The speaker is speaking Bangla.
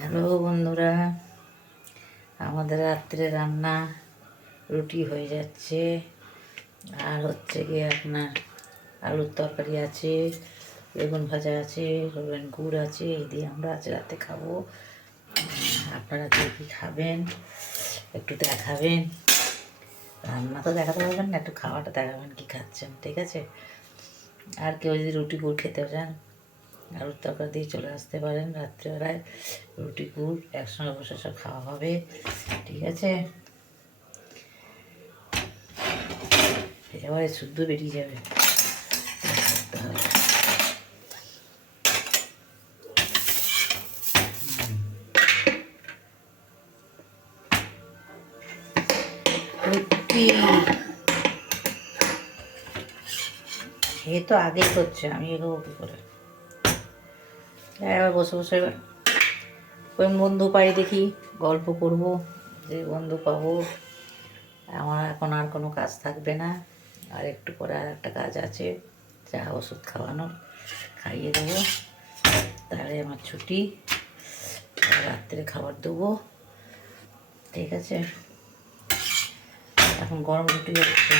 হ্যালো বন্ধুরা, আমাদের রাত্রে রান্না রুটি হয়ে যাচ্ছে। আর হচ্ছে গিয়ে আপনার আলুর তরকারি আছে, বেগুন ভাজা আছে, রবেন গুড় আছে। এই দিয়ে আমরা আজ রাতে খাবো। আপনারা কে কী খাবেন একটু দেখাবেন। রান্না তো দেখাতে পারবেন না, একটু খাওয়াটা দেখাবেন কী খাচ্ছেন, ঠিক আছে? আর কেউ যদি রুটি গুড় খেতে চান, আলুর তরকারি দিয়ে চলে আসতে পারেন। রাত্রিবেলায় রুটি গুড় একসঙ্গে বসে সব খাওয়া হবে, ঠিক আছে? এবারে শুদ্ধ বেরিয়ে যাবে। রুটি এ তো আগেই করছে, আমি এগোবো কী করে? এবার বসে বসে এবার কোন বন্ধু পাই দেখি, গল্প করব। যে বন্ধু পাবো, আমার এখন আর কোনো কাজ থাকবে না। আর একটু পরে আর একটা কাজ আছে, যা ওষুধ খাওয়ানোর, খাইয়ে দেবো, তাহলে আমার ছুটি। রাত্রে খাবার দেবো, ঠিক আছে? এখন গরম রুটি হচ্ছে।